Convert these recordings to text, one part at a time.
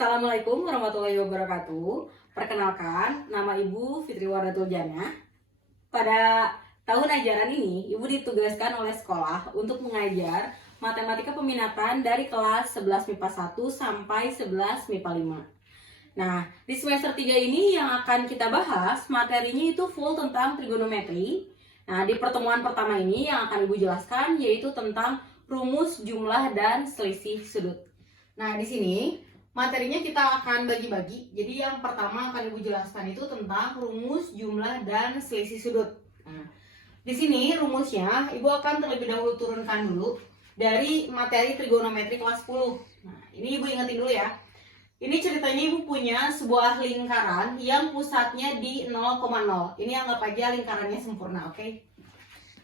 Assalamualaikum warahmatullahi wabarakatuh. Perkenalkan, nama Ibu Fitri Wardatul Jannah. Pada tahun ajaran ini, Ibu ditugaskan oleh sekolah untuk mengajar matematika peminatan dari kelas 11 MIPA 1 sampai 11 MIPA 5. Nah, di semester 3 ini yang akan kita bahas, materinya itu full tentang trigonometri. Nah, di pertemuan pertama ini yang akan Ibu jelaskan yaitu tentang rumus, jumlah, dan selisih sudut. Nah, di sini materinya kita akan bagi-bagi. Jadi yang pertama akan Ibu jelaskan itu tentang rumus, jumlah, dan selisih sudut. Nah, di sini rumusnya Ibu akan terlebih dahulu turunkan dulu dari materi trigonometri kelas 10. Nah, ini Ibu ingetin dulu ya. Ini ceritanya Ibu punya sebuah lingkaran yang pusatnya di 0,0. Ini anggap aja lingkarannya sempurna, oke?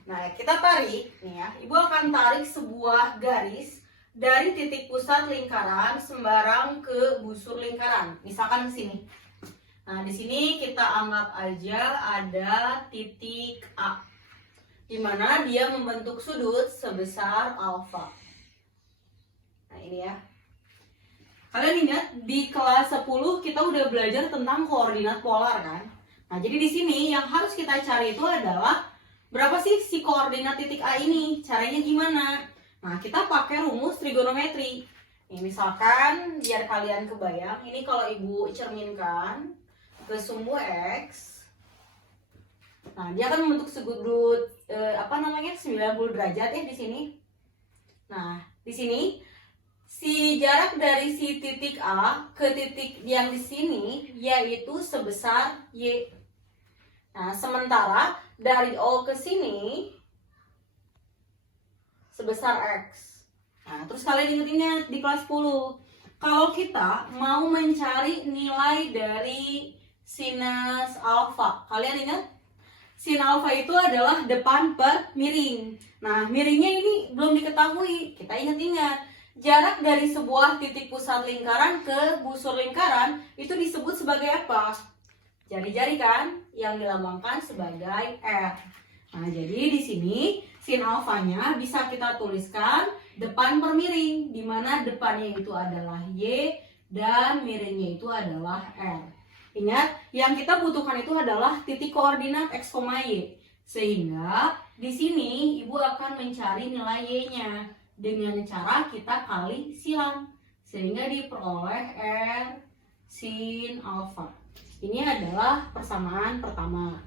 Nah, kita tarik nih ya. Ibu akan tarik sebuah garis dari titik pusat lingkaran sembarang ke busur lingkaran. Misalkan di sini. Nah, di sini kita anggap aja ada titik A, di mana dia membentuk sudut sebesar alfa. Nah, ini ya. Kalian ingat di kelas 10 kita udah belajar tentang koordinat polar kan? Nah, jadi di sini yang harus kita cari itu adalah berapa sih si koordinat titik A ini? Caranya gimana? Nah, kita pakai rumus trigonometri. Nih, misalkan biar kalian kebayang, ini kalau Ibu cerminkan ke sumbu X. Nah, dia akan membentuk sudut 90 derajat ya di sini. Nah, di sini si jarak dari si titik A ke titik yang di sini yaitu sebesar Y. Nah, sementara dari O ke sini sebesar X. Nah, terus kalian ingat di kelas 10. Kalau kita mau mencari nilai dari sinus alfa, kalian ingat? Sin alfa itu adalah depan per miring. Nah, miringnya ini belum diketahui. Kita ingat-ingat. Jarak dari sebuah titik pusat lingkaran ke busur lingkaran itu disebut sebagai apa? Jari-jari kan? Yang dilambangkan sebagai R. Nah, jadi di sini sin alfanya bisa kita tuliskan depan per miring, di mana depannya itu adalah Y dan miringnya itu adalah R. Ingat, yang kita butuhkan itu adalah titik koordinat X, Y. Sehingga di sini Ibu akan mencari nilai Y-nya dengan cara kita kali silang. Sehingga diperoleh R sin alfa. Ini adalah persamaan pertama.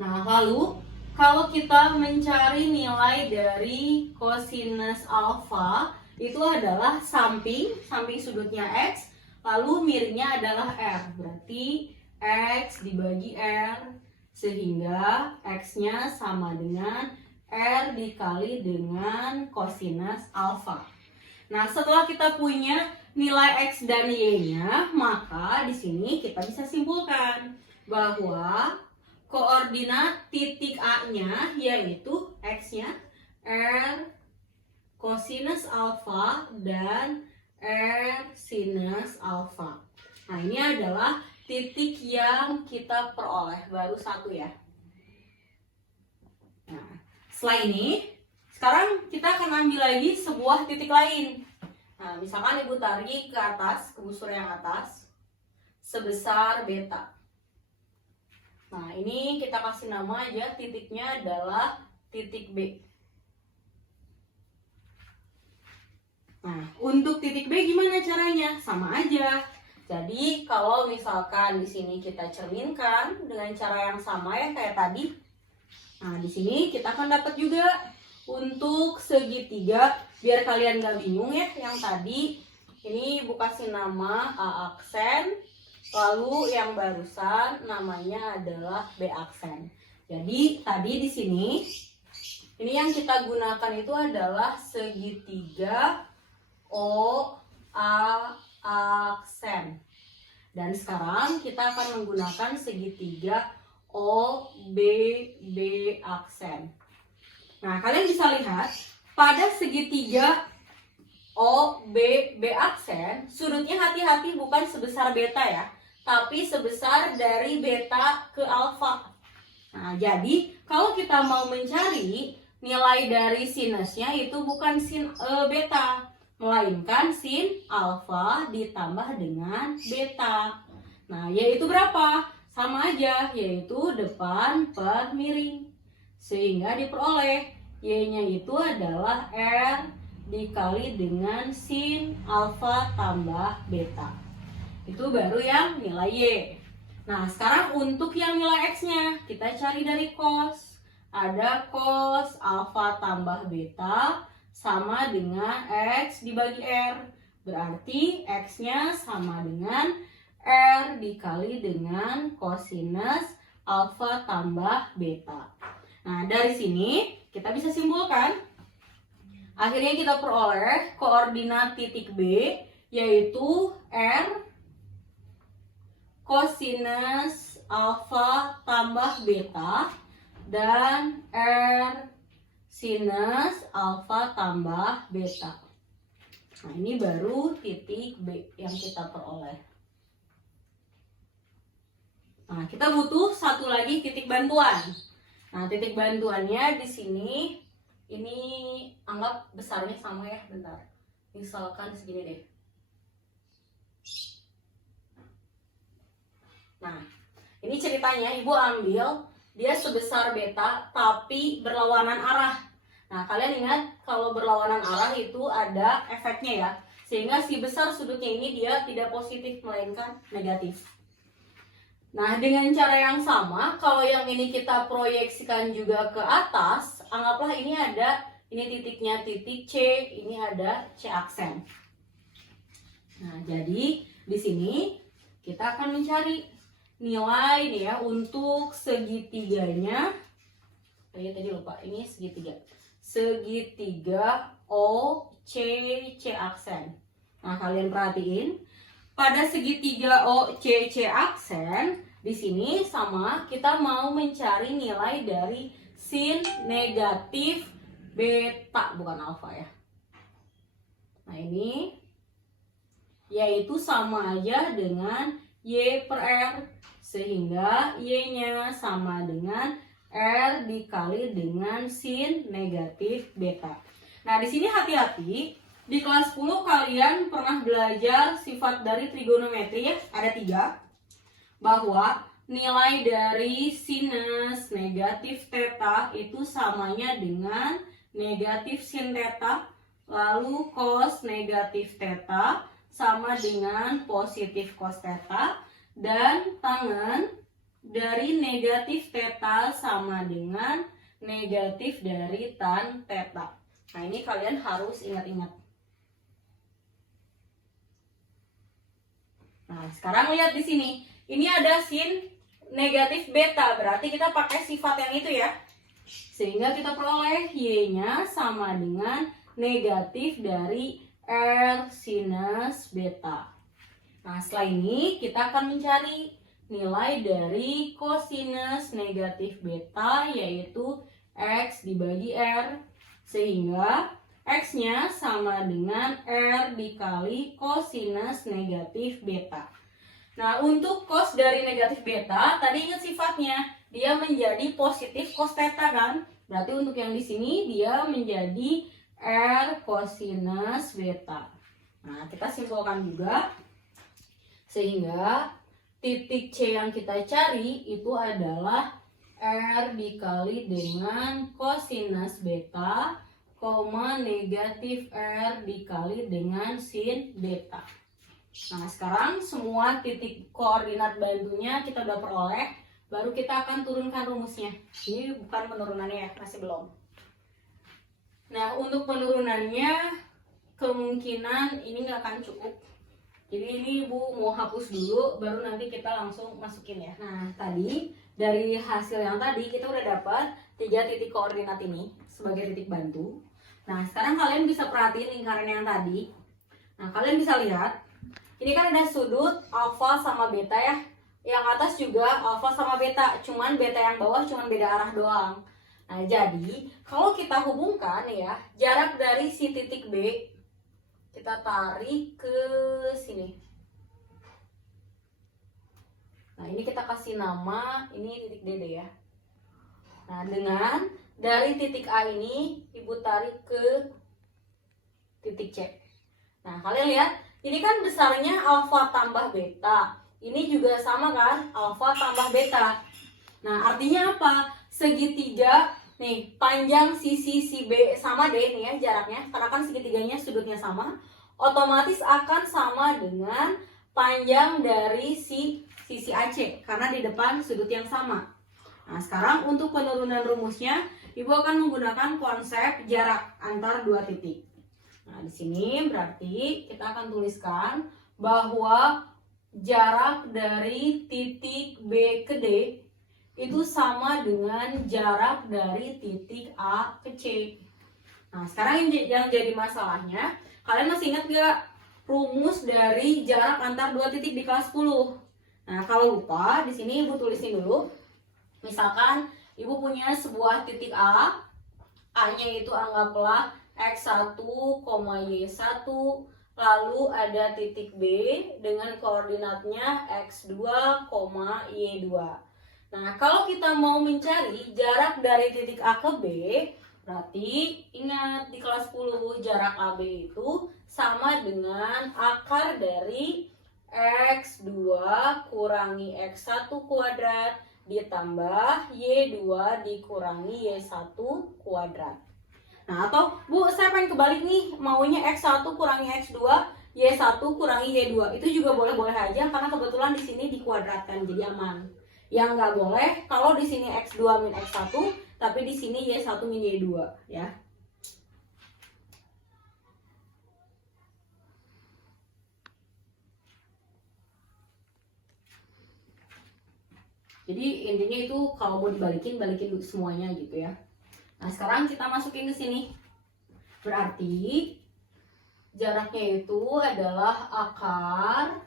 Nah, lalu kalau kita mencari nilai dari kosinus alfa, itu adalah samping sudutnya X, lalu miringnya adalah R. Berarti X dibagi R, sehingga X-nya sama dengan R dikali dengan kosinus alfa. Nah, setelah kita punya nilai X dan Y-nya, maka di sini kita bisa simpulkan bahwa koordinat titik A-nya yaitu X-nya R kosinus alfa dan R sinus alfa. Nah, ini adalah titik yang kita peroleh, baru satu ya. Nah, setelah ini, sekarang kita akan ambil lagi sebuah titik lain. Nah, misalkan Ibu tarik ke atas, ke busur yang atas, sebesar beta. Nah, ini kita kasih nama aja, titiknya adalah titik B. Nah, untuk titik B gimana caranya? Sama aja. Jadi, kalau misalkan di sini kita cerminkan dengan cara yang sama ya kayak tadi. Nah, di sini kita akan dapat juga untuk segitiga, biar kalian gak bingung ya, yang tadi ini Ibu kasih nama A aksen, lalu yang barusan namanya adalah B aksen. Jadi tadi di sini ini yang kita gunakan itu adalah segitiga O A aksen. Dan sekarang kita akan menggunakan segitiga O B B aksen. Nah, kalian bisa lihat pada segitiga O, B, B aksen, sudutnya hati-hati bukan sebesar beta ya, tapi sebesar dari beta ke alfa. Nah, jadi kalau kita mau mencari nilai dari sinusnya itu bukan beta, melainkan sin alfa ditambah dengan beta. Nah, yaitu berapa? Sama aja, yaitu depan per miring. Sehingga diperoleh Y-nya itu adalah R dikali dengan sin alfa tambah beta. Itu baru yang nilai Y. Nah, sekarang untuk yang nilai X-nya, kita cari dari cos. Ada cos alfa tambah beta sama dengan X dibagi R. Berarti X-nya sama dengan R dikali dengan kosinus alfa tambah beta. Nah, dari sini kita bisa simpulkan. Akhirnya kita peroleh koordinat titik B, yaitu R kosinus alfa tambah beta dan R sinus alfa tambah beta. Nah, ini baru titik B yang kita peroleh. Nah, kita butuh satu lagi titik bantuan. Nah, titik bantuannya di sini, ini anggap besarnya sama ya, bentar. Misalkan segini deh. Nah, ini ceritanya ibu ambil dia sebesar beta tapi berlawanan arah. Nah, kalian ingat kalau berlawanan arah itu ada efeknya ya. Sehingga si besar sudutnya ini dia tidak positif melainkan negatif. Nah, dengan cara yang sama, kalau yang ini kita proyeksikan juga ke atas, anggaplah ini ada, ini titiknya titik C, ini ada C aksen. Nah, jadi di sini kita akan mencari nilai nih ya untuk segitiganya. Tadi lupa, ini segitiga. Segitiga OC C aksen. Nah, kalian perhatiin pada segitiga OCC aksen di sini sama kita mau mencari nilai dari sin negatif beta, bukan alfa ya. Nah, ini yaitu sama aja dengan Y per R, sehingga Y-nya sama dengan R dikali dengan sin negatif beta. Nah, di sini hati-hati. Di kelas 10 kalian pernah belajar sifat dari trigonometri ya, ada 3. Bahwa nilai dari sinus negatif theta itu samanya dengan negatif sin theta. Lalu cos negatif theta sama dengan positif cos theta. Dan tangen dari negatif theta sama dengan negatif dari tan theta. Nah, ini kalian harus ingat-ingat. Nah, sekarang lihat di sini. Ini ada sin negatif beta, berarti kita pakai sifat yang itu ya. Sehingga kita peroleh Y-nya sama dengan negatif dari R sinus beta. Nah, setelah ini kita akan mencari nilai dari kosinus negatif beta, yaitu X dibagi R. Sehingga X-nya sama dengan R dikali kosinus negatif beta. Nah, untuk cos dari negatif beta, tadi ingat sifatnya, dia menjadi positif cos theta kan? Berarti untuk yang di sini dia menjadi R kosinus beta. Nah, kita simpulkan juga. Sehingga titik C yang kita cari itu adalah R dikali dengan kosinus beta, negatif R dikali dengan sin beta. Nah, sekarang semua titik koordinat bantunya kita udah peroleh. Baru kita akan turunkan rumusnya. Ini bukan penurunannya ya, masih belum. Nah, untuk penurunannya kemungkinan ini nggak akan cukup. Jadi ini Ibu mau hapus dulu, baru nanti kita langsung masukin ya. Nah, tadi dari hasil yang tadi kita udah dapat 3 titik koordinat ini sebagai titik bantu. Nah, sekarang kalian bisa perhatiin lingkaran yang tadi. Nah, kalian bisa lihat, ini kan ada sudut alfa sama beta ya. Yang atas juga alfa sama beta, cuman beta yang bawah cuman beda arah doang. Nah, jadi kalau kita hubungkan ya, jarak dari si titik B kita tarik ke sini. Nah, ini kita kasih nama, ini titik D ya. Nah, dengan dari titik A ini Ibu tarik ke titik C. Nah, kalian lihat, ini kan besarnya alfa tambah beta. Ini juga sama kan, alfa tambah beta. Nah, artinya apa? Segitiga, nih, panjang sisi si B sama D nih ya jaraknya. Karena kan segitiganya sudutnya sama, otomatis akan sama dengan panjang dari si sisi AC. Karena di depan sudut yang sama. Nah, sekarang untuk penurunan rumusnya, Ibu akan menggunakan konsep jarak antar dua titik. Nah, di sini berarti kita akan tuliskan bahwa jarak dari titik B ke D itu sama dengan jarak dari titik A ke C. Nah, sekarang yang jadi masalahnya, kalian masih ingat gak rumus dari jarak antar dua titik di kelas 10? Nah, kalau lupa, di sini Ibu tulisin dulu. Misalkan Ibu punya sebuah titik A, A-nya itu anggaplah X1, Y1, lalu ada titik B dengan koordinatnya X2, Y2. Nah, kalau kita mau mencari jarak dari titik A ke B, berarti ingat di kelas 10 jarak AB itu sama dengan akar dari X2 kurangi X1 kuadrat ditambah Y2 dikurangi Y1 kuadrat. Nah, atau Bu, saya pengen kebalik nih, maunya X1 kurangi X2, Y1 kurangi Y2. Itu juga boleh-boleh aja karena kebetulan di sini dikuadratkan jadi aman. Yang nggak boleh kalau di sini X2 min X1, tapi di sini Y1 min Y2 ya. Jadi intinya itu kalau mau dibalikin, balikin semuanya gitu ya. Nah, sekarang kita masukin ke sini. Berarti jaraknya itu adalah akar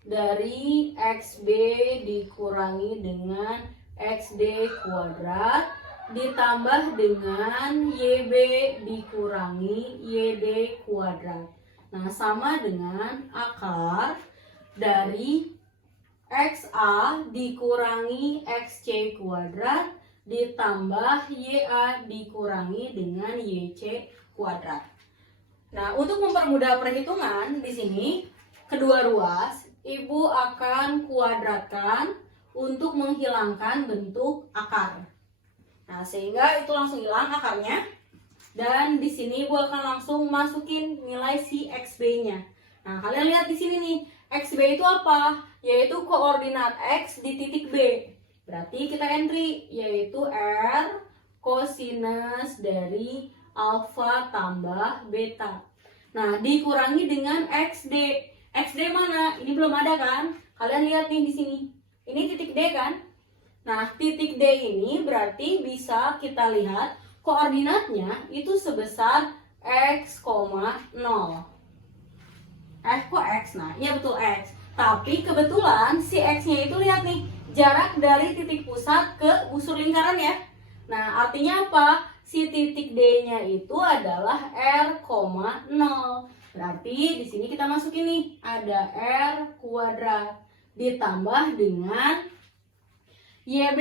dari XB dikurangi dengan XD kuadrat ditambah dengan YB dikurangi YD kuadrat. Nah, sama dengan akar dari XA dikurangi XC kuadrat ditambah YA dikurangi dengan YC kuadrat. Nah, untuk mempermudah perhitungan di sini kedua ruas Ibu akan kuadratkan untuk menghilangkan bentuk akar. Nah, sehingga itu langsung hilang akarnya. Dan di sini Ibu akan langsung masukin nilai si XB-nya. Nah, kalian lihat di sini nih, XB itu apa? Yaitu koordinat X di titik B. Berarti kita entry, yaitu R kosinus dari alfa tambah beta. Nah, dikurangi dengan XD. XD mana? Ini belum ada kan? Kalian lihat nih di sini. Ini titik D kan? Nah, titik D ini berarti bisa kita lihat koordinatnya itu sebesar X, 0. Kok X? Nah, iya betul X. Tapi kebetulan si X-nya itu lihat nih, jarak dari titik pusat ke busur lingkaran ya. Nah, artinya apa? Si titik D-nya itu adalah R, 0. Berarti di sini kita masukin nih, ada R kuadrat ditambah dengan YB.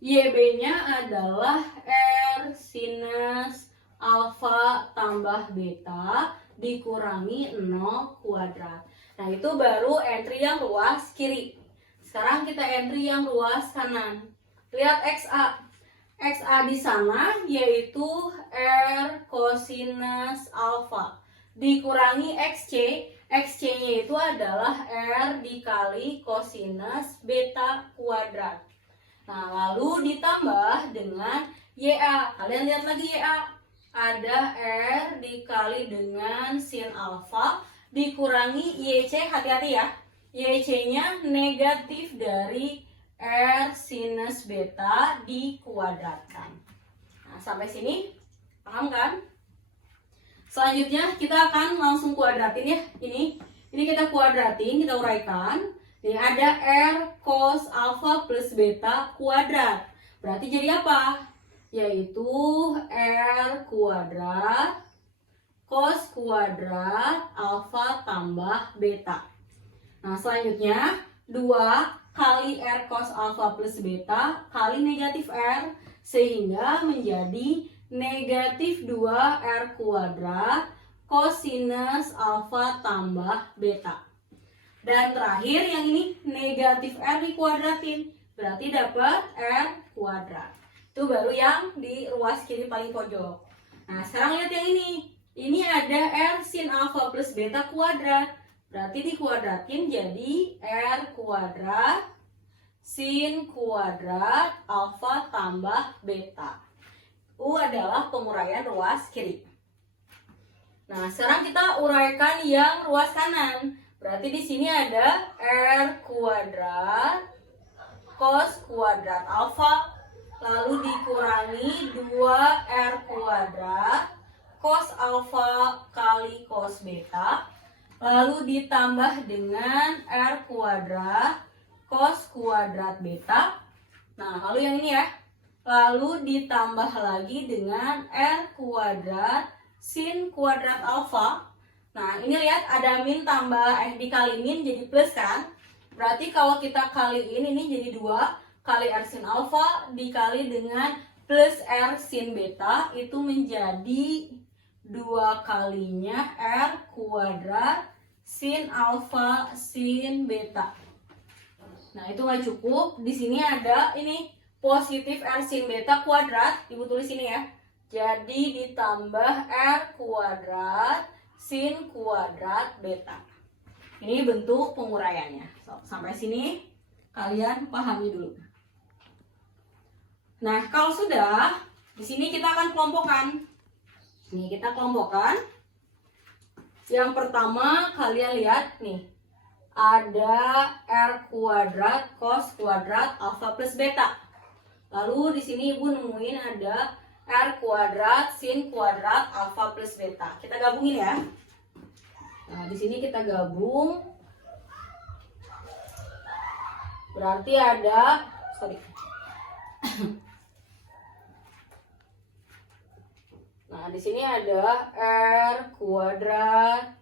YB-nya adalah R sinus alfa tambah beta dikurangi 0 kuadrat. Nah, itu baru entry yang ruas kiri. Sekarang kita entry yang ruas kanan. Lihat XA. XA di sana yaitu R kosinus alfa dikurangi XC. XC-nya itu adalah R dikali kosinus beta kuadrat. Nah, lalu ditambah dengan YA. Kalian lihat lagi YA. Ada R dikali dengan sin alfa dikurangi YC, hati-hati ya, YC-nya negatif dari R sinus beta dikuadratkan. Nah, sampai sini paham kan? Selanjutnya kita akan langsung kuadratin ya. Ini kita kuadratin, kita uraikan. Ini ada R cos alfa plus beta kuadrat. Berarti jadi apa? Yaitu R kuadrat cos kuadrat alfa tambah beta. Nah, selanjutnya 2 kali R cos alfa plus beta kali negatif R, sehingga menjadi negatif 2 R kuadrat kosinus alfa tambah beta. Dan terakhir yang ini negatif R dikuadratin, berarti dapat R kuadrat. Itu baru yang di ruas kiri paling pojok. Nah sekarang lihat yang ini. Ini ada R sin alfa plus beta kuadrat. Berarti dikuadratin jadi R kuadrat sin kuadrat alfa tambah beta. U adalah penguraian ruas kiri. Nah, sekarang kita uraikan yang ruas kanan. Berarti di sini ada R kuadrat cos kuadrat alfa, lalu dikurangi 2R kuadrat cos alfa kali cos beta, lalu ditambah dengan R kuadrat cos kuadrat beta. Nah, lalu yang ini ya. Lalu ditambah lagi dengan R kuadrat sin kuadrat alfa. Nah, ini lihat ada min tambah dikali min jadi plus kan? Berarti kalau kita kaliin ini jadi 2 kali R sin alfa dikali dengan plus R sin beta itu menjadi 2 kalinya R kuadrat sin alfa sin beta. Nah, itu nggak cukup. Di sini ada ini positif R sin beta kuadrat. Ibu tulis ini ya. Jadi ditambah R kuadrat sin kuadrat beta. Ini bentuk penguraiannya. Sampai sini kalian pahami dulu. Nah, kalau sudah, di sini kita akan kelompokkan. Nih, kita kelompokkan. Yang pertama, kalian lihat nih. Ada R kuadrat cos kuadrat alfa plus beta. Lalu di sini Ibu nemuin ada R kuadrat sin kuadrat alfa plus beta. Kita gabungin ya. Nah, di sini kita gabung. Berarti ada Nah, di sini ada R kuadrat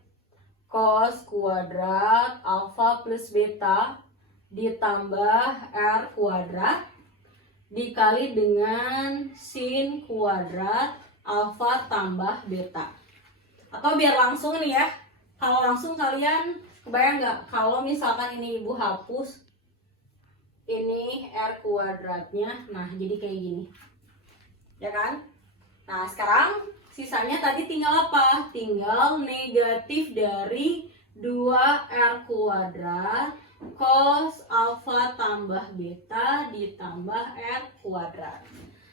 cos kuadrat alfa plus beta ditambah R kuadrat dikali dengan sin kuadrat alfa tambah beta. Atau biar langsung nih ya. Kalau langsung kalian kebayang nggak kalau misalkan ini Ibu hapus ini R kuadratnya, nah jadi kayak gini. Ya kan? Nah, sekarang sisanya tadi tinggal apa? Tinggal negatif dari 2R kuadrat cos alfa tambah beta ditambah R kuadrat.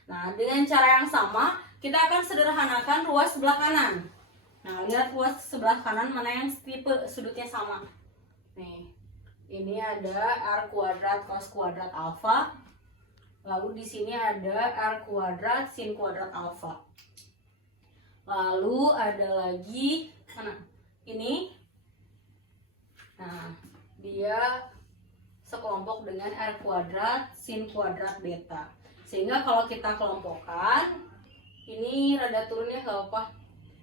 Nah, dengan cara yang sama, kita akan sederhanakan ruas sebelah kanan. Nah, lihat ruas sebelah kanan mana yang tipe sudutnya sama. Nih, ini ada R kuadrat cos kuadrat alfa. Lalu di sini ada R kuadrat sin kuadrat alfa. Lalu ada lagi mana? Ini. Nah, dia sekelompok dengan R kuadrat sin kuadrat beta. Sehingga kalau kita kelompokkan, ini rada turunnya gak apa.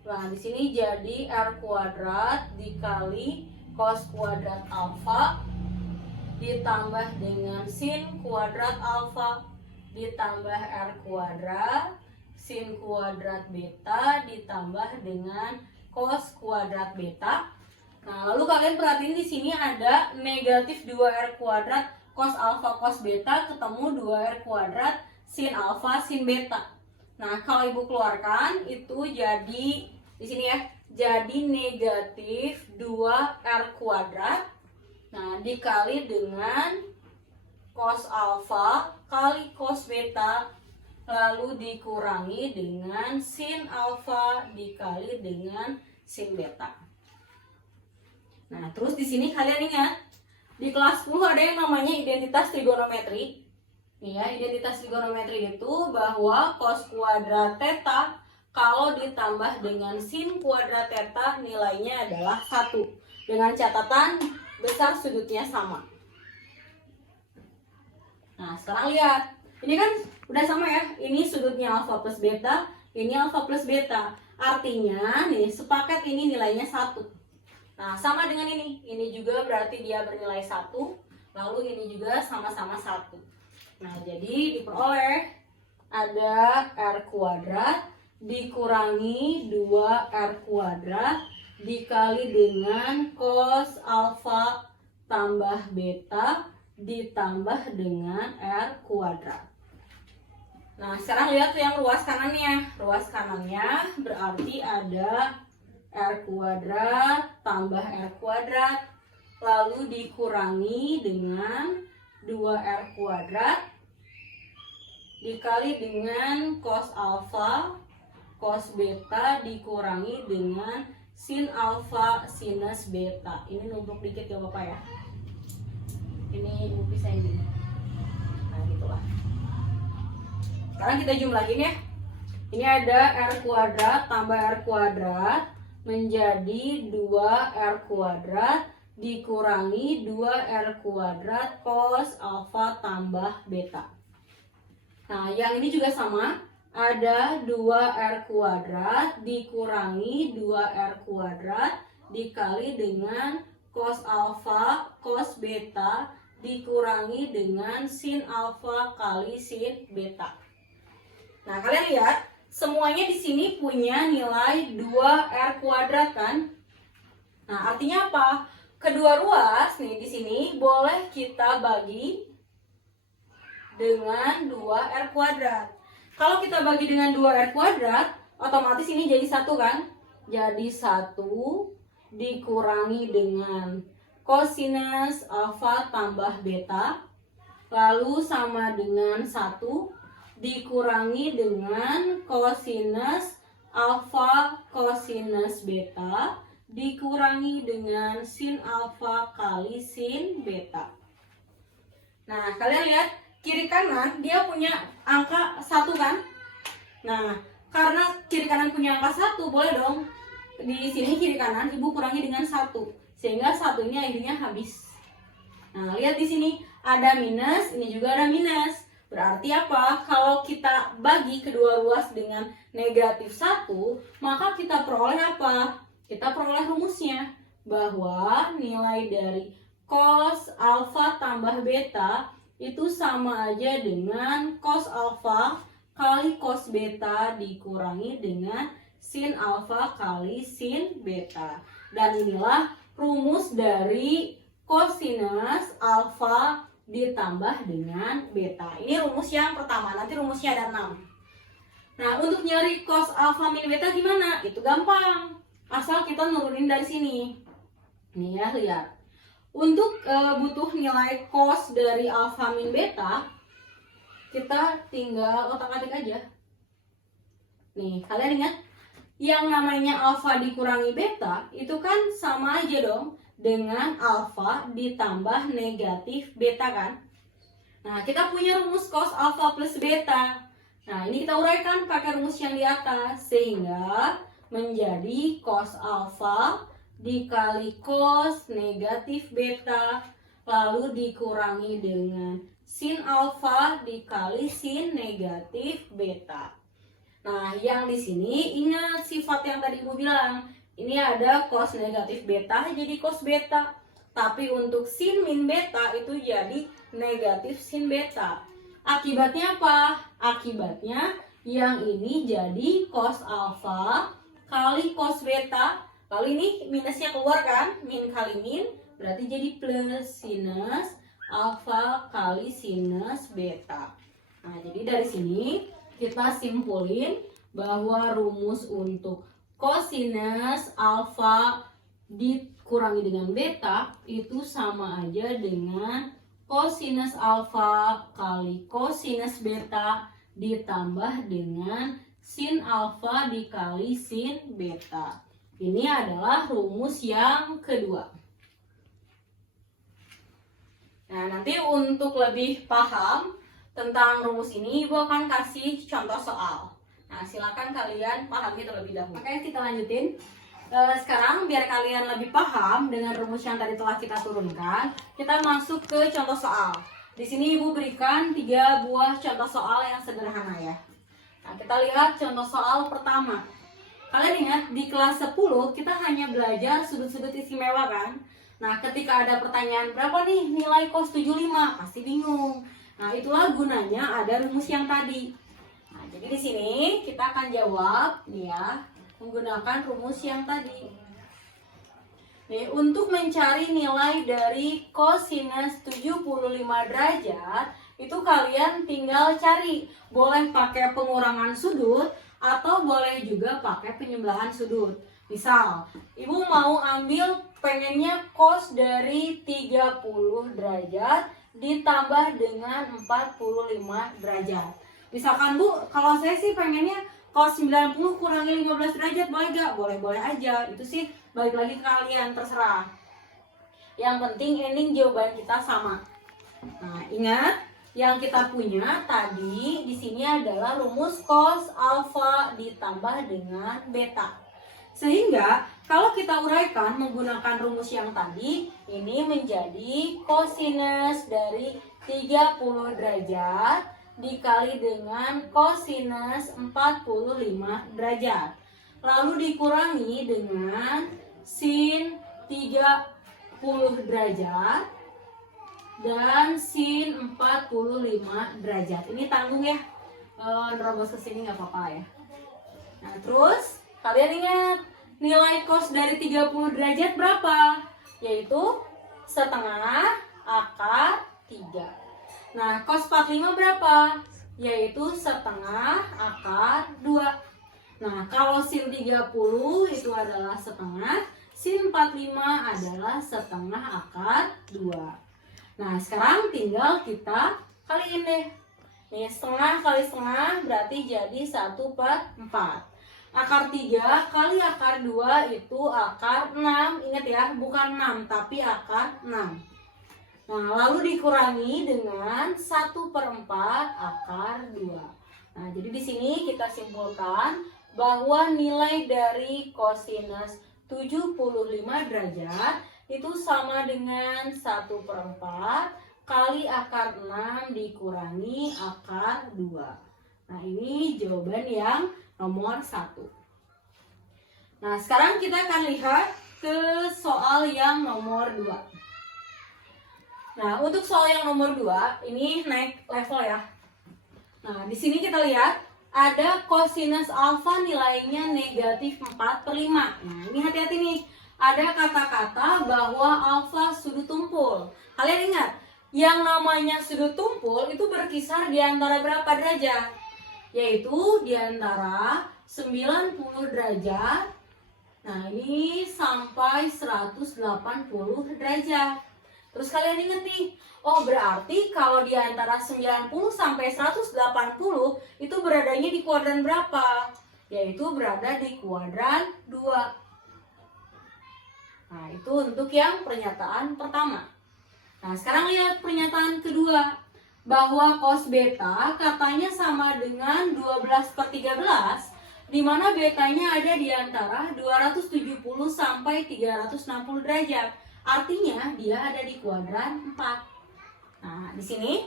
Nah, di sini jadi R kuadrat dikali cos kuadrat alfa ditambah dengan sin kuadrat alfa ditambah R kuadrat sin kuadrat beta ditambah dengan cos kuadrat beta. Nah, lalu kalian perhatiin di sini ada negatif 2R kuadrat cos alfa cos beta ketemu 2R kuadrat sin alfa sin beta. Nah, kalau Ibu keluarkan itu jadi di sini ya, jadi negatif 2R kuadrat. Nah, dikali dengan cos alfa kali cos beta lalu dikurangi dengan sin alfa dikali dengan sin beta. Nah, terus di sini kalian ingat di kelas 10 ada yang namanya identitas trigonometri. Nih ya, identitas trigonometri itu bahwa cos kuadrat theta kalau ditambah dengan sin kuadrat theta nilainya adalah 1 dengan catatan besar sudutnya sama. Nah, sekarang lihat. Ini kan udah sama ya. Ini sudutnya alfa plus beta, ini alfa plus beta. Artinya nih sepaket ini nilainya 1. Nah, sama dengan ini. Ini juga berarti dia bernilai 1. Lalu ini juga sama-sama 1. Nah, jadi diperoleh ada R kuadrat dikurangi 2R kuadrat dikali dengan cos alfa tambah beta ditambah dengan R kuadrat. Nah, sekarang lihat yang ruas kanannya. Ruas kanannya berarti ada R kuadrat tambah R kuadrat, lalu dikurangi dengan 2R kuadrat dikali dengan cos alfa, cos beta dikurangi dengan sin alfa sinus beta. Ini numpuk dikit ya Bapak ya. Ini ibu pisahin gini. Nah, gitulah. Sekarang kita jumlahin ya. Ini ada R kuadrat tambah R kuadrat menjadi 2R kuadrat dikurangi 2R kuadrat cos alfa tambah beta. Nah, yang ini juga sama. Ada 2R kuadrat dikurangi 2R kuadrat dikali dengan cos alfa, cos beta dikurangi dengan sin alfa kali sin beta. Nah, kalian lihat semuanya di sini punya nilai 2R kuadrat kan? Nah, artinya apa? Kedua ruas nih di sini boleh kita bagi dengan 2R kuadrat. Kalau kita bagi dengan 2R kuadrat, otomatis ini jadi 1 kan? Jadi 1 dikurangi dengan kosinus alfa tambah beta, lalu sama dengan 1 dikurangi dengan kosinus alfa kosinus beta dikurangi dengan sin alfa kali sin beta. Nah, kalian lihat kiri kanan dia punya angka 1 kan? Nah, karena kiri kanan punya angka 1, boleh dong di sini kiri kanan ibu kurangi dengan 1 sehingga satunya akhirnya habis. Nah, lihat di sini ada minus, ini juga ada minus. Berarti apa? Kalau kita bagi kedua ruas dengan negatif 1, maka kita peroleh apa? Kita peroleh rumusnya bahwa nilai dari cos alfa tambah beta itu sama aja dengan cos alfa kali cos beta dikurangi dengan sin alfa kali sin beta. Dan inilah rumus dari kosinus alfa ditambah dengan beta. Ini rumus yang pertama, nanti rumusnya ada 6. Nah, untuk nyari cos alfa min beta gimana? Itu gampang, asal kita nurunin dari sini. Nih ya, lihat. Untuk butuh nilai cos dari alfa min beta, kita tinggal otak-atik aja. Nih, kalian ingat? Yang namanya alfa dikurangi beta, itu kan sama aja dong dengan alfa ditambah negatif beta kan? Nah, kita punya rumus cos alfa plus beta. Nah, ini kita uraikan pakai rumus yang di atas, sehingga menjadi cos alfa dikali cos negatif beta lalu dikurangi dengan sin alfa dikali sin negatif beta. Nah, yang di sini ingat sifat yang tadi Ibu bilang. Ini ada cos negatif beta jadi cos beta. Tapi untuk sin min beta itu jadi negatif sin beta. Akibatnya apa? Akibatnya yang ini jadi cos alfa kali cos beta. Lalu ini minusnya keluar kan? Min kali min berarti jadi plus sinus alfa kali sinus beta. Nah, jadi dari sini kita simpulin bahwa rumus untuk kosinus alfa dikurangi dengan beta itu sama aja dengan kosinus alfa kali kosinus beta ditambah dengan sin alfa dikali sin beta. Ini adalah rumus yang kedua. Nah, nanti untuk lebih paham tentang rumus ini, Ibu akan kasih contoh soal. Nah, silakan kalian pahami terlebih dahulu. Oke, kita lanjutin. Sekarang biar kalian lebih paham dengan rumus yang tadi telah kita turunkan, kita masuk ke contoh soal. Di sini Ibu berikan 3 buah contoh soal yang sederhana ya. Nah, kita lihat contoh soal pertama. Kalian ingat di kelas 10 kita hanya belajar sudut-sudut istimewa kan? Nah, ketika ada pertanyaan berapa nih nilai cos 75, pasti bingung. Nah, itulah gunanya ada rumus yang tadi. Nah, jadi di sini kita akan jawab nih ya, menggunakan rumus yang tadi. Nih, untuk mencari nilai dari kosinus 75 derajat, itu kalian tinggal cari. Boleh pakai pengurangan sudut atau boleh juga pakai penyebelahan sudut. Misal, ibu mau ambil pengennya cos dari 30 derajat ditambah dengan 45 derajat. Misalkan Bu, kalau saya sih pengennya cos 90 kurangi 15 derajat, boleh gak? Boleh-boleh aja. Itu sih balik lagi ke kalian, terserah. Yang penting ending jawaban kita sama. Nah, ingat yang kita punya tadi di sini adalah rumus cos alfa ditambah dengan beta. Sehingga kalau kita uraikan menggunakan rumus yang tadi, ini menjadi kosinus dari 30 derajat dikali dengan kosinus 45 derajat. Lalu dikurangi dengan sin 30 derajat dan sin 45 derajat. Ini tanggung ya, nerobos ke sini nggak apa-apa ya. Nah, terus kalian ingat nilai cos dari 30 derajat berapa? Yaitu setengah akar 3. Nah, cos 45 berapa? Yaitu setengah akar 2. Nah, kalau sin 30 itu adalah setengah, sin 45 adalah setengah akar 2. Nah, sekarang tinggal kita kaliin deh. Nih, setengah kali setengah berarti jadi 1/4. Akar 3 kali akar 2 itu akar 6. Ingat ya, bukan 6 tapi akar 6. Nah, lalu dikurangi dengan 1/4 akar 2. Nah, jadi di sini kita simpulkan bahwa nilai dari kosinus 75 derajat itu sama dengan 1/4 kali akar 6 dikurangi akar 2. Nah, ini jawaban yang nomor 1. Nah, sekarang kita akan lihat ke soal yang nomor 2. Nah, untuk soal yang nomor 2 ini naik level ya. Nah, di sini kita lihat ada kosinus alfa nilainya negatif 4/5. Nah, ini hati-hati nih. Ada kata-kata bahwa alfa sudut tumpul. Kalian ingat, yang namanya sudut tumpul itu berkisar di antara berapa derajat? Yaitu di antara 90 derajat. Nah, ini sampai 180 derajat. Terus kalian ingat nih, oh berarti kalau di antara 90 sampai 180 itu beradanya di kuadran berapa? Yaitu berada di kuadran 2. Nah, itu untuk yang pernyataan pertama. Nah, sekarang lihat pernyataan kedua. Bahwa cos beta katanya sama dengan 12/13, di mana betanya ada di antara 270 sampai 360 derajat. Artinya dia ada di kuadran 4. Nah, di sini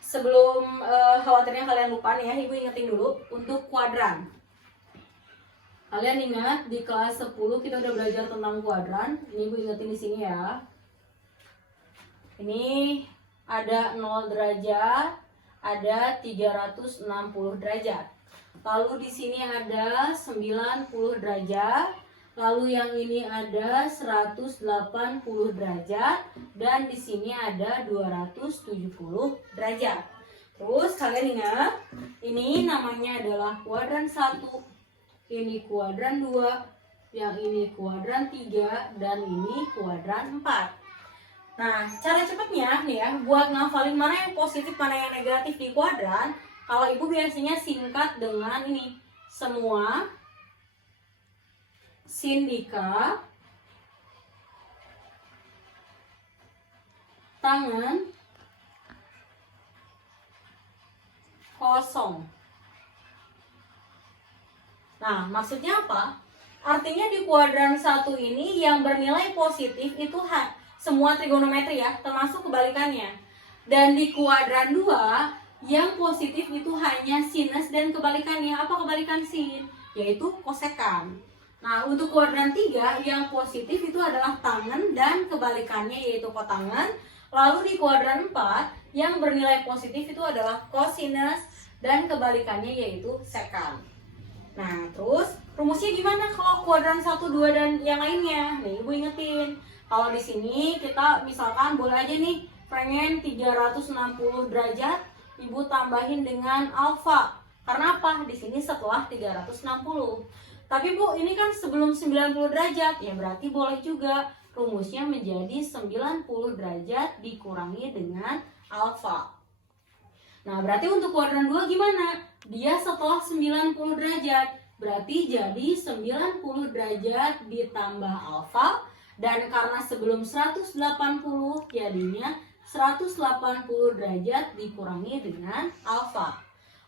sebelum khawatirnya kalian lupa nih ya, Ibu ingetin dulu untuk kuadran. Kalian ingat di kelas 10 kita udah belajar tentang kuadran. Ini Ibu ingetin di sini ya. Ini ada 0 derajat, ada 360 derajat. Lalu di sini ada 90 derajat, lalu yang ini ada 180 derajat, dan di sini ada 270 derajat. Terus kalian ingat, ini namanya adalah kuadran 1, ini kuadran 2, yang ini kuadran 3, dan ini kuadran 4. Nah, cara cepatnya nih ya, buat ngafalin mana yang positif, mana yang negatif di kuadran, kalau Ibu biasanya singkat dengan ini, semua sin dika tangan kosong. Nah, maksudnya apa? Artinya di kuadran 1 ini yang bernilai positif itu semua trigonometri ya, termasuk kebalikannya. Dan di kuadran 2 yang positif itu hanya sinus dan kebalikannya. Apa kebalikan sin? Yaitu kosekan. Nah, untuk kuadran 3 yang positif itu adalah tangen dan kebalikannya yaitu kotangen. Lalu di kuadran 4 yang bernilai positif itu adalah kosinus dan kebalikannya yaitu sekant. Nah, terus rumusnya gimana kalau kuadran 1, 2 dan yang lainnya? Nih, Ibu ingetin. Kalau di sini kita misalkan boleh aja nih pengen 360 derajat, Ibu tambahin dengan alfa. Karena apa? Di sini setelah 360. Tapi Bu, ini kan sebelum 90 derajat, ya berarti boleh juga rumusnya menjadi 90 derajat dikurangi dengan alfa. Nah, berarti untuk kuadran 2 gimana? Dia setelah 90 derajat, berarti jadi 90 derajat ditambah alfa. Dan karena sebelum 180, jadinya 180 derajat dikurangi dengan alfa.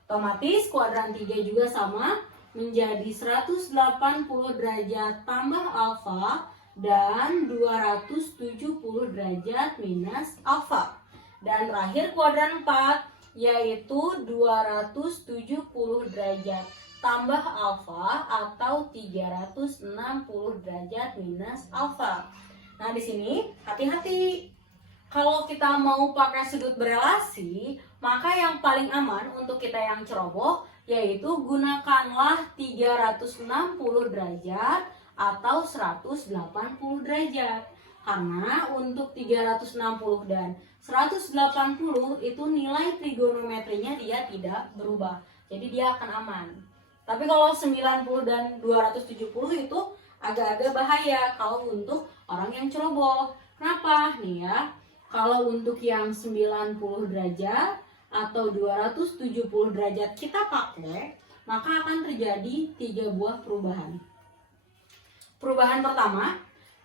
Otomatis kuadran 3 juga sama, menjadi 180 derajat tambah alfa dan 270 derajat minus alfa. Dan terakhir kuadran 4 yaitu 270 derajat tambah alfa atau 360 derajat minus alfa. Nah, di sini hati-hati. Kalau kita mau pakai sudut berelasi, maka yang paling aman untuk kita yang ceroboh yaitu gunakanlah 360 derajat atau 180 derajat. Karena untuk 360 dan 180 itu nilai trigonometrinya dia tidak berubah. Jadi dia akan aman. Tapi kalau 90 dan 270 itu agak-agak bahaya kalau untuk orang yang ceroboh. Kenapa? Nih ya, kalau untuk yang 90 derajat atau 270 derajat kita pakai, maka akan terjadi 3 buah perubahan. Perubahan pertama,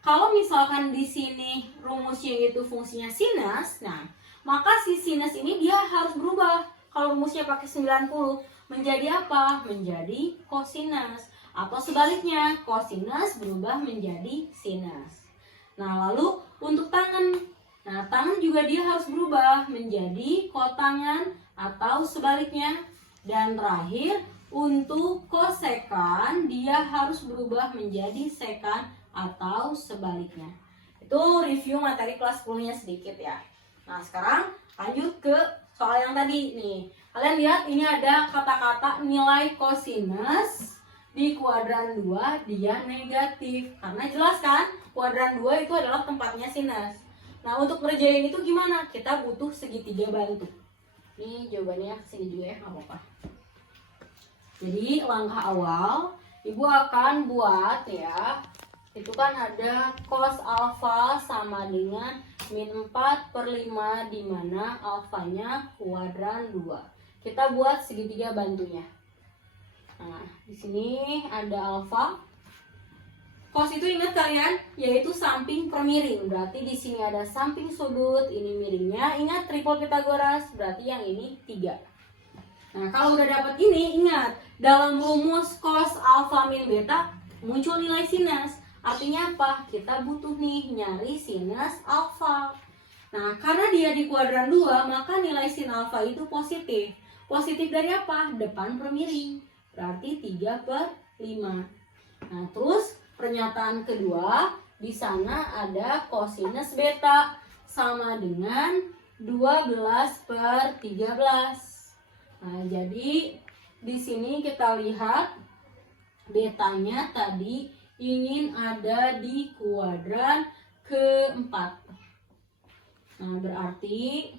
kalau misalkan di sini rumusnya itu fungsinya sinus, nah, maka si sinus ini dia harus berubah. Kalau rumusnya pakai 90, menjadi apa? Menjadi kosinus. Atau sebaliknya, kosinus berubah menjadi sinus. Nah, lalu untuk tangen, nah, tangen juga dia harus berubah menjadi kotangen atau sebaliknya. Dan terakhir, untuk kosekan dia harus berubah menjadi sekan atau sebaliknya. Itu review materi kelas 10-nya sedikit ya. Nah, sekarang lanjut ke soal yang tadi nih. Kalian lihat ini ada kata-kata nilai kosinus di kuadran 2 dia negatif. Karena jelas kan, kuadran 2 itu adalah tempatnya sinus. Nah, untuk ngerjain itu gimana? Kita butuh segitiga bantu. Ini jawabannya kesini juga ya, nggak apa-apa. Jadi langkah awal, Ibu akan buat ya, itu kan ada cos alfa sama dengan min 4/5 di mana alfanya kuadran 2. Kita buat segitiga bantunya. Nah, di sini ada alfa. Cos itu ingat kalian, yaitu samping per miring. Berarti di sini ada samping sudut, ini miringnya. Ingat triple Pythagoras, berarti yang ini 3. Nah, kalau udah dapat ini, ingat dalam rumus cos alfa min beta muncul nilai sinus. Artinya apa? Kita butuh nih nyari sinus alfa. Nah, karena dia di kuadran 2, maka nilai sin alfa itu positif. Positif dari apa? Depan per miring. Berarti 3/5. Nah, terus pernyataan kedua, di sana ada kosinus beta sama dengan 12/13. Nah, jadi di sini kita lihat betanya tadi ingin ada di kuadran keempat. Nah, berarti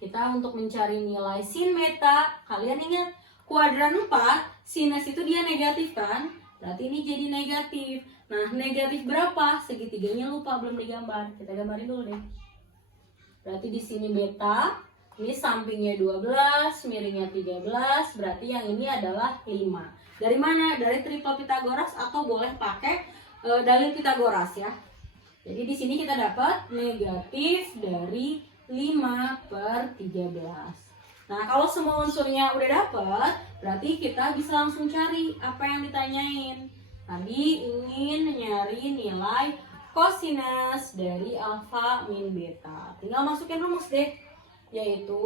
kita untuk mencari nilai sin beta, kalian ingat kuadran 4, sinus itu dia negatif kan? Berarti ini jadi negatif. Nah, negatif berapa? Segitiganya lupa, belum digambar. Kita gambarin dulu deh. Berarti di sini beta, ini sampingnya 12, miringnya 13, berarti yang ini adalah 5. Dari mana? Dari triple Pythagoras atau boleh pakai dalil Pythagoras ya. Jadi di sini kita dapat negatif dari 5/13. Nah, kalau semua unsurnya udah dapat, berarti kita bisa langsung cari apa yang ditanyain. Tadi ingin nyari nilai kosinus dari alfa min beta. Tinggal masukin rumus deh, yaitu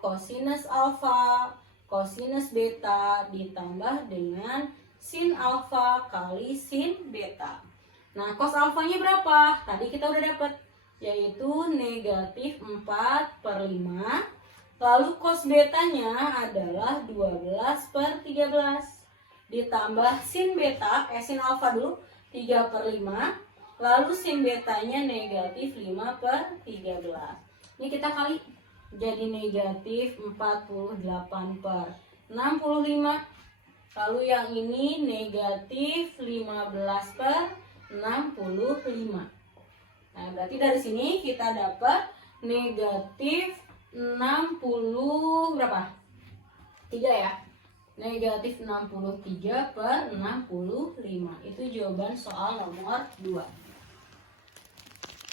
kosinus alfa kosinus beta ditambah dengan sin alfa kali sin beta. Nah, cos alfanya berapa? Tadi kita udah dapat, yaitu negatif 4/5 Lalu cos betanya adalah 12/13. Ditambah sin beta, sin alfa dulu, 3/5. Lalu sin betanya negatif 5/13. Ini kita kali, jadi negatif 48/65. Lalu yang ini negatif 15/65. Nah, berarti dari sini kita dapat negatif 60 berapa? 3 ya. Negatif 63/65. Itu jawaban soal nomor 2.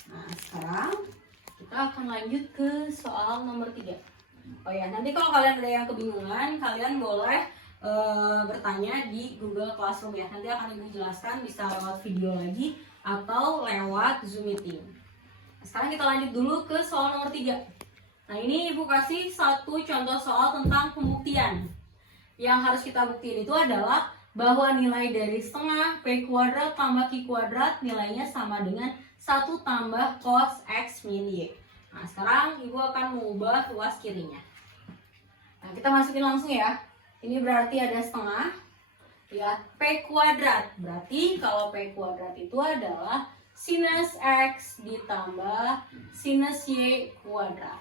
Nah, sekarang kita akan lanjut ke soal nomor 3. Oh ya, nanti kalau kalian ada yang kebingungan, kalian boleh bertanya di Google Classroom ya. Nanti akan Ibu jelaskan, bisa lewat video lagi atau lewat Zoom meeting. Sekarang kita lanjut dulu ke soal nomor 3. Nah, ini Ibu kasih satu contoh soal tentang pembuktian. Yang harus kita buktiin itu adalah bahwa nilai dari setengah P kuadrat tambah Q kuadrat nilainya sama dengan 1 tambah cos X min Y. Nah, sekarang Ibu akan mengubah ruas kirinya. Nah, kita masukin langsung ya. Ini berarti ada setengah. Lihat P kuadrat. Berarti kalau P kuadrat itu adalah sinus X ditambah sinus Y kuadrat.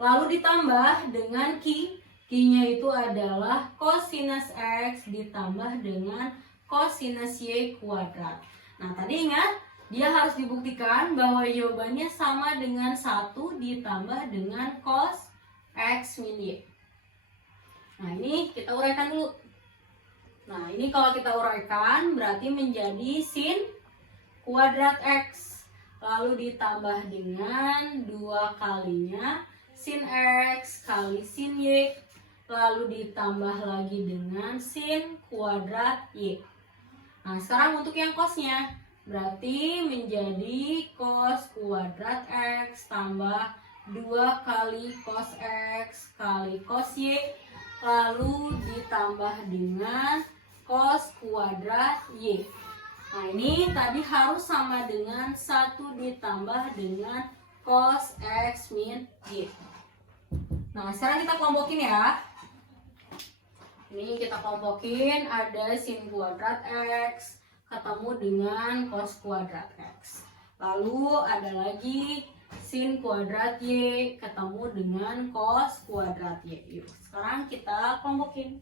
Lalu ditambah dengan Q. Q-nya itu adalah cosinus X ditambah dengan cosinus Y kuadrat. Nah, tadi ingat, dia harus dibuktikan bahwa jawabannya sama dengan 1 ditambah dengan cos X min Y. Nah, ini kita uraikan dulu. Nah, ini kalau kita uraikan berarti menjadi sin kuadrat X. Lalu ditambah dengan 2 kalinya sin X kali sin Y. Lalu ditambah lagi dengan sin kuadrat Y. Nah, sekarang untuk yang cosnya berarti menjadi cos kuadrat X tambah 2 kali cos X kali cos Y. Lalu ditambah dengan cos kuadrat Y. Nah, ini tadi harus sama dengan 1 ditambah dengan cos X min Y. Nah, sekarang kita kelompokin ya. Ini kita kelompokin, ada sin kuadrat X ketemu dengan cos kuadrat X. Lalu ada lagi sin kuadrat Y ketemu dengan cos kuadrat Y. Yuk, sekarang kita kelompokin.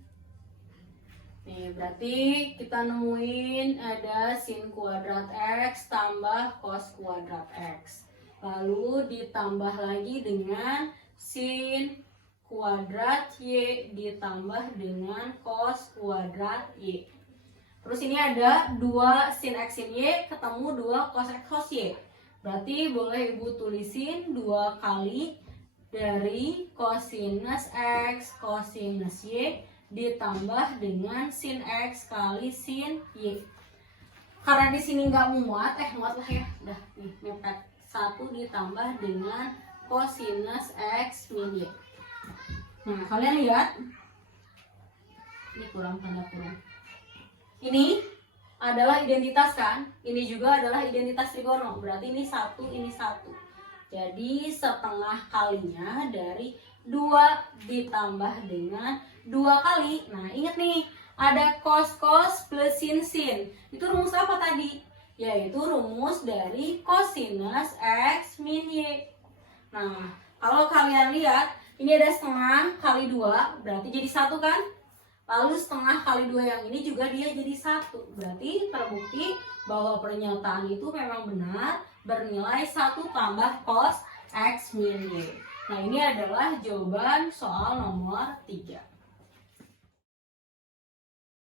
Nih, berarti kita nemuin ada sin kuadrat X tambah cos kuadrat X. Lalu ditambah lagi dengan sin kuadrat Y ditambah dengan cos kuadrat Y. Terus ini ada 2 sin X sin Y ketemu 2 cos X cos Y. Berarti boleh Ibu tulisin 2 kali dari cosinus X cosinus Y ditambah dengan sin X kali sin Y. Karena di sini nggak muat, muat lah ya. Udah nih, mepet. 1 ditambah dengan cosinus X min Y. Nah, kalian lihat. Ini kurang tanda kurung. Ini adalah identitas kan? Ini juga adalah identitas trigono. Berarti ini 1, ini 1. Jadi setengah kalinya dari 2 ditambah dengan 2 kali. Nah, ingat nih, ada cos plus sin. Itu rumus apa tadi? Yaitu rumus dari cosinus X min Y. Nah, kalau kalian lihat, ini ada setengah kali 2, berarti jadi 1 kan? Lalu setengah kali 2 yang ini juga dia jadi 1. Berarti terbukti bahwa pernyataan itu memang benar bernilai 1 tambah cos X min Y. Nah, ini adalah jawaban soal nomor 3.